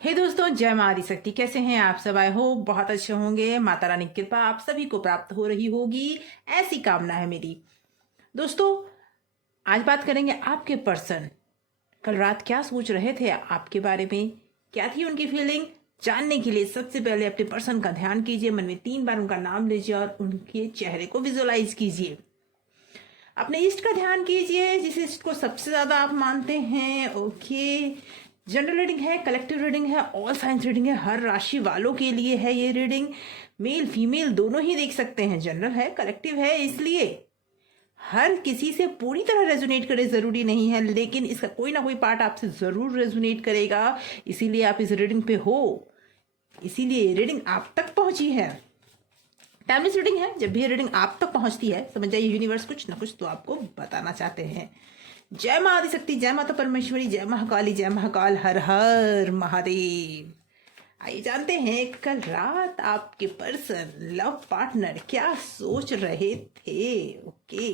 हे दोस्तों, जय माँ आदिशक्ति। कैसे हैं आप सब? आए हो बहुत अच्छे होंगे। माता रानी की कृपा आप सभी को प्राप्त हो रही होगी, ऐसी कामना है मेरी। दोस्तों, आज बात करेंगे आपके पर्सन कल रात क्या सोच रहे थे आपके बारे में, क्या थी उनकी फीलिंग। जानने के लिए सबसे पहले अपने पर्सन का ध्यान कीजिए, मन में 3 बार उनका नाम लीजिए और उनके चेहरे को विजुअलाइज कीजिए। अपने इष्ट का ध्यान कीजिए, जिस इष्ट को सबसे ज्यादा आप मानते हैं। ओके, जनरल रीडिंग है, कलेक्टिव रीडिंग है, ऑल साइंस रीडिंग है, हर राशि वालों के लिए है ये रीडिंग। मेल फीमेल दोनों ही देख सकते हैं, जनरल है कलेक्टिव है, इसलिए हर किसी से पूरी तरह रेजोनेट करे जरूरी नहीं है, लेकिन इसका कोई ना कोई पार्ट आपसे जरूर रेजोनेट करेगा। इसीलिए आप इस रीडिंग पे हो, इसीलिए ये रीडिंग आप तक पहुंची है। टाइमलेस रीडिंग है, जब भी रीडिंग आप तक पहुंचती है समझ जाइए यूनिवर्स कुछ ना कुछ तो आपको बताना चाहते हैं। जय माँ आदिशक्ति, जय माता परमेश्वरी, जय महाकाली, जय महाकाल, हर हर महादेव। आइए जानते हैं कल रात आपके पर्सन लव पार्टनर क्या सोच रहे थे। ओके,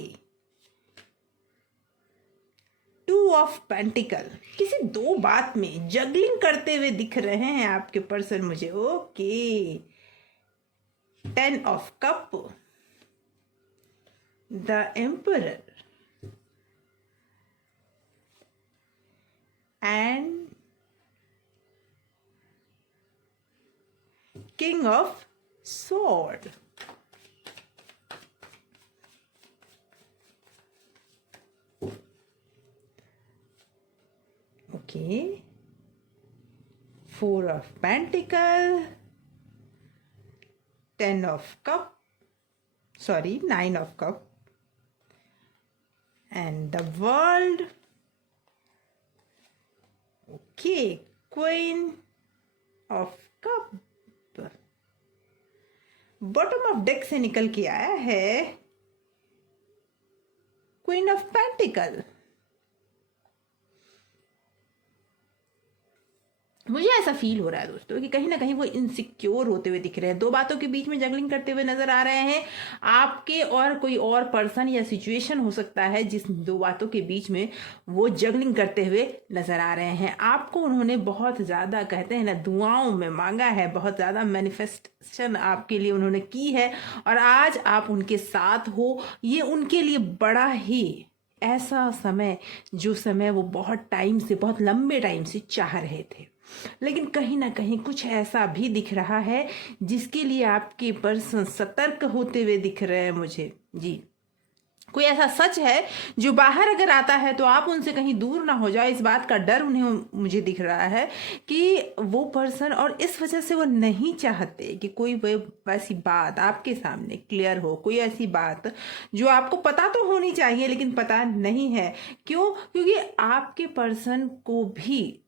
2 ऑफ पेंटिकल, किसी दो बात में जगलिंग करते हुए दिख रहे हैं आपके पर्सन मुझे। Okay, 10 of cup, the emperor and King of Sword. Okay, 4 of Pentacle, 10 of Cup, sorry, 9 of Cup, and the World. Okay, Queen of Cup. Bottom of deck से निकल के आया है क्वीन ऑफ पेंटिकल। मुझे ऐसा feel हो रहा है दोस्तों कि कहीं ना कहीं वो इनसिक्योर होते हुए दिख रहे हैं, दो बातों के बीच में जगलिंग करते हुए नजर आ रहे हैं। आपके और कोई और पर्सन या सिचुएशन हो सकता है जिस दो बातों के बीच में वो जगलिंग करते हुए नजर आ रहे हैं। आपको उन्होंने बहुत ज्यादा, कहते हैं ना, दुआओं में मांगा है, बहुत ज्यादा मैनिफेस्टेशन आपके लिए उन्होंने की है, और आज आप उनके साथ हो। ये उनके लिए बड़ा ही ऐसा समय, जो समय वो बहुत टाइम से, बहुत लंबे टाइम से चाह रहे थे, लेकिन कहीं ना कहीं कुछ ऐसा भी दिख रहा है जिसके लिए आपके पर्सन सतर्क होते हुए दिख रहे हैं मुझे। जी, कोई ऐसा सच है जो बाहर अगर आता है तो आप उनसे कहीं दूर ना हो जाए, इस बात का डर उन्हें, मुझे दिख रहा है कि वो पर्सन, और इस वजह से वो नहीं चाहते कि कोई वैसी बात आपके सामने क्लियर हो, कोई ऐसी बात जो आपको पता तो होनी चाहिए लेकिन पता नहीं है। क्यों? क्योंकि आपके पर्सन को भी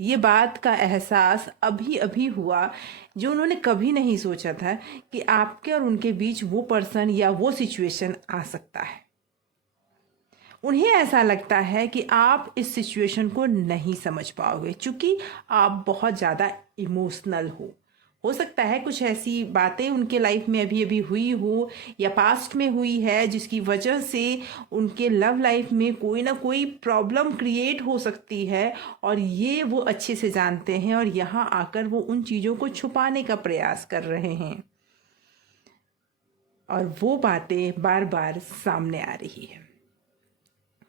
ये बात का एहसास अभी अभी हुआ जो उन्होंने कभी नहीं सोचा था कि आपके और उनके बीच वो पर्सन या वो सिचुएशन आ सकता है। उन्हें ऐसा लगता है कि आप इस सिचुएशन को नहीं समझ पाओगे, क्योंकि आप बहुत ज़्यादा इमोशनल हो सकता है कुछ ऐसी बातें उनके लाइफ में अभी अभी हुई हो या पास्ट में हुई है जिसकी वजह से उनके लव लाइफ में कोई ना कोई प्रॉब्लम क्रिएट हो सकती है, और ये वो अच्छे से जानते हैं, और यहाँ आकर वो उन चीज़ों को छुपाने का प्रयास कर रहे हैं, और वो बातें बार बार सामने आ रही है।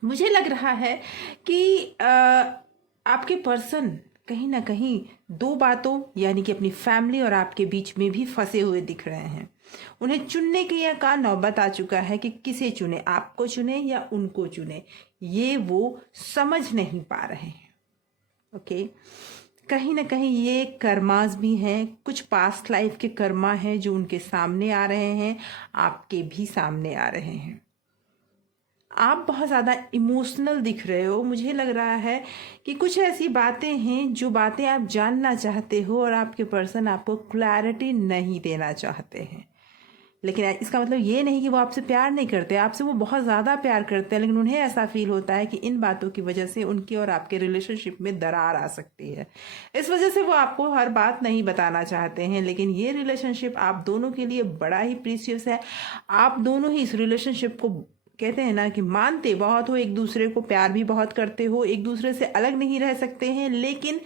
मुझे लग रहा है कि आपके पर्सन कहीं ना कहीं दो बातों, यानी कि अपनी फैमिली और आपके बीच में भी फंसे हुए दिख रहे हैं। उन्हें चुनने की का नौबत आ चुका है कि किसे चुने, आपको चुने या उनको चुने, ये वो समझ नहीं पा रहे हैं। ओके, कहीं ना कहीं ये कर्मास भी हैं, कुछ पास्ट लाइफ के कर्मा हैं जो उनके सामने आ रहे हैं, आपके भी सामने आ रहे हैं। आप बहुत ज़्यादा इमोशनल दिख रहे हो। मुझे लग रहा है कि कुछ ऐसी बातें हैं जो बातें आप जानना चाहते हो और आपके पर्सन आपको क्लैरिटी नहीं देना चाहते हैं, लेकिन इसका मतलब ये नहीं कि वो आपसे प्यार नहीं करते, आपसे वो बहुत ज़्यादा प्यार करते हैं, लेकिन उन्हें ऐसा फील होता है कि इन बातों की वजह से उनकी और आपके रिलेशनशिप में दरार आ सकती है। इस वजह से वो आपको हर बात नहीं बताना चाहते हैं, लेकिन ये रिलेशनशिप आप दोनों के लिए बड़ा ही प्रीशियस है। आप दोनों ही इस रिलेशनशिप को, कहते हैं ना, कि मानते बहुत हो, एक दूसरे को प्यार भी बहुत करते हो, एक दूसरे से अलग नहीं रह सकते हैं, लेकिन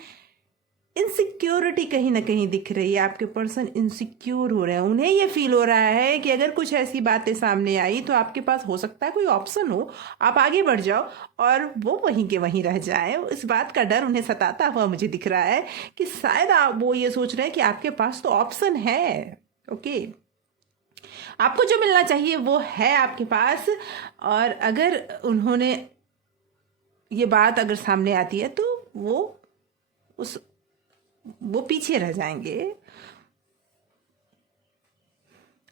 इनसिक्योरिटी कहीं ना कहीं दिख रही है। आपके पर्सन इनसिक्योर हो रहे हैं, उन्हें ये फील हो रहा है कि अगर कुछ ऐसी बातें सामने आई तो आपके पास हो सकता है कोई ऑप्शन हो, आप आगे बढ़ जाओ और वो वहीं के वहीं रह जाए। इस बात का डर उन्हें सताता हुआ मुझे दिख रहा है कि शायद वो ये सोच रहे हैं कि आपके पास तो ऑप्शन है। ओके, आपको जो मिलना चाहिए वो है आपके पास, और अगर उन्होंने ये बात अगर सामने आती है तो वो पीछे रह जाएंगे।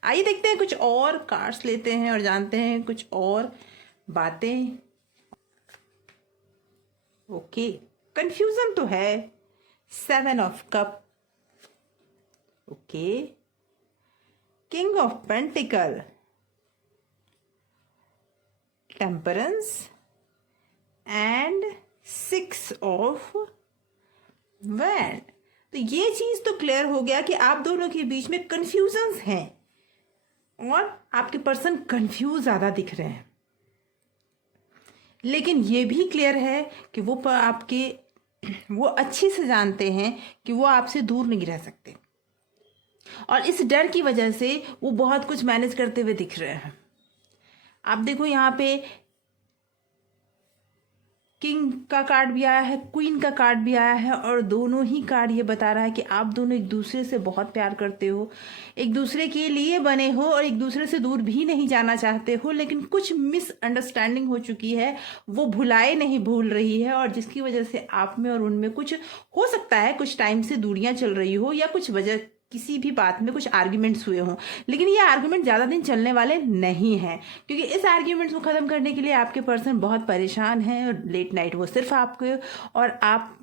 आइए देखते हैं, कुछ और कार्ड्स लेते हैं और जानते हैं कुछ और बातें। ओके, कंफ्यूजन तो है। 7 of cup, okay, king of pentacle, temperance and 6 of wand. तो ये चीज तो क्लियर हो गया कि आप दोनों के बीच में कंफ्यूजन्स हैं और आपके पर्सन कंफ्यूज ज्यादा दिख रहे हैं। लेकिन ये भी क्लियर है कि वो अच्छे से जानते हैं कि वो आपसे दूर नहीं रह सकते, और इस डर की वजह से वो बहुत कुछ मैनेज करते हुए दिख रहे हैं। आप देखो, यहाँ पे किंग का कार्ड भी आया है, क्वीन का कार्ड भी आया है, और दोनों ही कार्ड ये बता रहा है कि आप दोनों एक दूसरे से बहुत प्यार करते हो, एक दूसरे के लिए बने हो और एक दूसरे से दूर भी नहीं जाना चाहते हो। लेकिन कुछ मिसअंडरस्टैंडिंग हो चुकी है, वो भुलाए नहीं भूल रही है, और जिसकी वजह से आप में और उनमें कुछ हो सकता है, कुछ टाइम से दूरियां चल रही हो, या कुछ वजह किसी भी बात में कुछ आर्ग्यूमेंट्स हुए हों। लेकिन ये आर्ग्यूमेंट ज़्यादा दिन चलने वाले नहीं हैं, क्योंकि इस आर्ग्यूमेंट्स को ख़त्म करने के लिए आपके पर्सन बहुत परेशान हैं, और लेट नाइट वो सिर्फ आपके और आप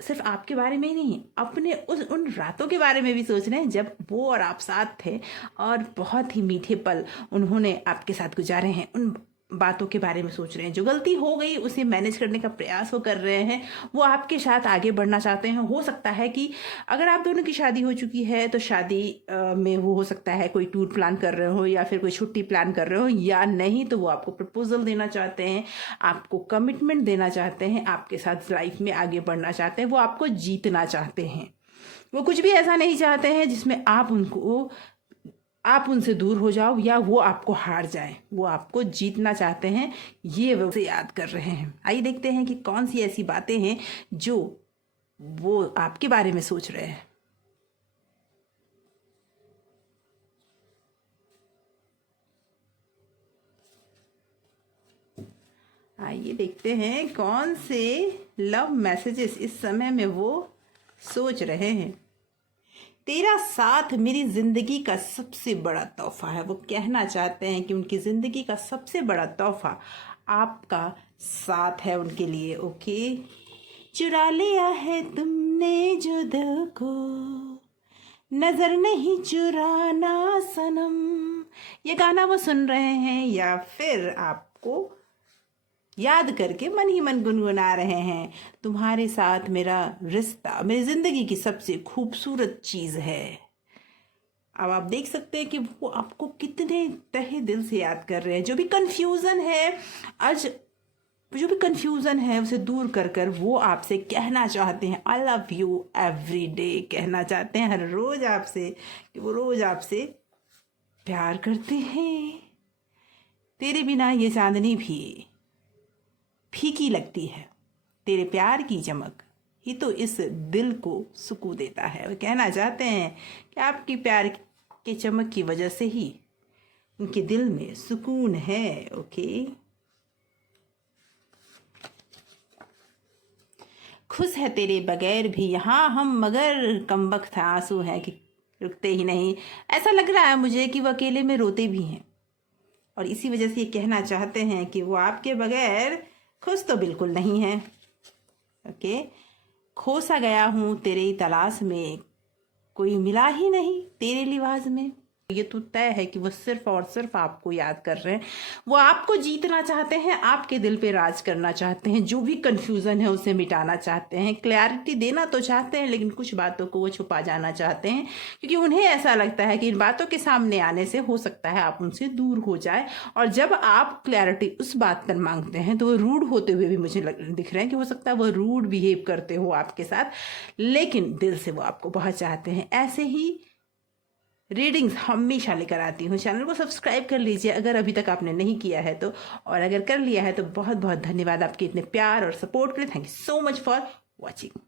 सिर्फ आपके बारे में ही नहीं, अपने उन रातों के बारे में भी सोच रहे हैं जब वो और आप साथ थे, और बहुत ही मीठे पल उन्होंने आपके साथ गुजारे हैं। उन बातों के बारे में सोच रहे हैं, जो गलती हो गई उसे मैनेज करने का प्रयास वो कर रहे हैं। वो आपके साथ आगे बढ़ना चाहते हैं। हो सकता है कि अगर आप दोनों की शादी हो चुकी है तो शादी में वो हो सकता है कोई टूर प्लान कर रहे हो, या फिर कोई छुट्टी प्लान कर रहे हो, या नहीं तो वो आपको प्रपोजल देना चाहते हैं, आपको कमिटमेंट देना चाहते हैं, आपके साथ लाइफ में आगे बढ़ना चाहते हैं, वो आपको जीतना चाहते हैं। वो कुछ भी ऐसा नहीं चाहते हैं जिसमें आप उनसे दूर हो जाओ या वो आपको हार जाए। वो आपको जीतना चाहते हैं, ये वो उसे याद कर रहे हैं। आइए देखते हैं कि कौन सी ऐसी बातें हैं जो वो आपके बारे में सोच रहे हैं। आइए देखते हैं कौन से लव मैसेजेस इस समय में वो सोच रहे हैं। तेरा साथ मेरी जिंदगी का सबसे बड़ा तोहफा है। वो कहना चाहते हैं कि उनकी जिंदगी का सबसे बड़ा तोहफा आपका साथ है उनके लिए। ओके, चुरा लिया है तुमने जो दिल को, नजर नहीं चुराना सनम। ये गाना वो सुन रहे हैं या फिर आपको याद करके मन ही मन गुनगुना रहे हैं। तुम्हारे साथ मेरा रिश्ता मेरी जिंदगी की सबसे खूबसूरत चीज है। अब आप देख सकते हैं कि वो आपको कितने तहे दिल से याद कर रहे हैं। जो भी कंफ्यूजन है उसे दूर कर कर वो आपसे कहना चाहते हैं I love you every day. कहना चाहते हैं हर रोज आपसे कि वो रोज आपसे प्यार करते हैं। तेरे बिना ये चांदनी भी फीकी लगती है, तेरे प्यार की चमक ही तो इस दिल को सुकून देता है। वो कहना चाहते हैं कि आपकी प्यार के चमक की वजह से ही उनके दिल में सुकून है। ओके, खुश है तेरे बगैर भी यहाँ हम, मगर कमबख्त आंसू हैं कि रुकते ही नहीं। ऐसा लग रहा है मुझे कि वो अकेले में रोते भी हैं, और इसी वजह से ये कहना चाहते हैं कि वो आपके बगैर खुश तो बिल्कुल नहीं है। ओके, खो सा गया हूँ तेरी तलाश में, कोई मिला ही नहीं तेरे लिबास में। ये तो तय है कि वो सिर्फ और सिर्फ आपको याद कर रहे हैं, वो आपको जीतना चाहते हैं, आपके दिल पे राज करना चाहते हैं, जो भी कंफ्यूजन है उसे मिटाना चाहते हैं, क्लैरिटी देना तो चाहते हैं, लेकिन कुछ बातों को वो छुपा जाना चाहते हैं, क्योंकि उन्हें ऐसा लगता है कि इन बातों के सामने आने से हो सकता है आप उनसे दूर हो जाए। और जब आप क्लैरिटी उस बात पर मांगते हैं तो वो रूड होते हुए भी मुझे दिख रहे हैं कि हो सकता है वो रूड बिहेव करते हो आपके साथ, लेकिन दिल से वो आपको बहुत चाहते हैं। ऐसे ही रीडिंग्स हमेशा लेकर आती हूँ। चैनल को सब्सक्राइब कर लीजिए अगर अभी तक आपने नहीं किया है तो, और अगर कर लिया है तो बहुत बहुत धन्यवाद आपके इतने प्यार और सपोर्ट के लिए। Thank you so much for watching.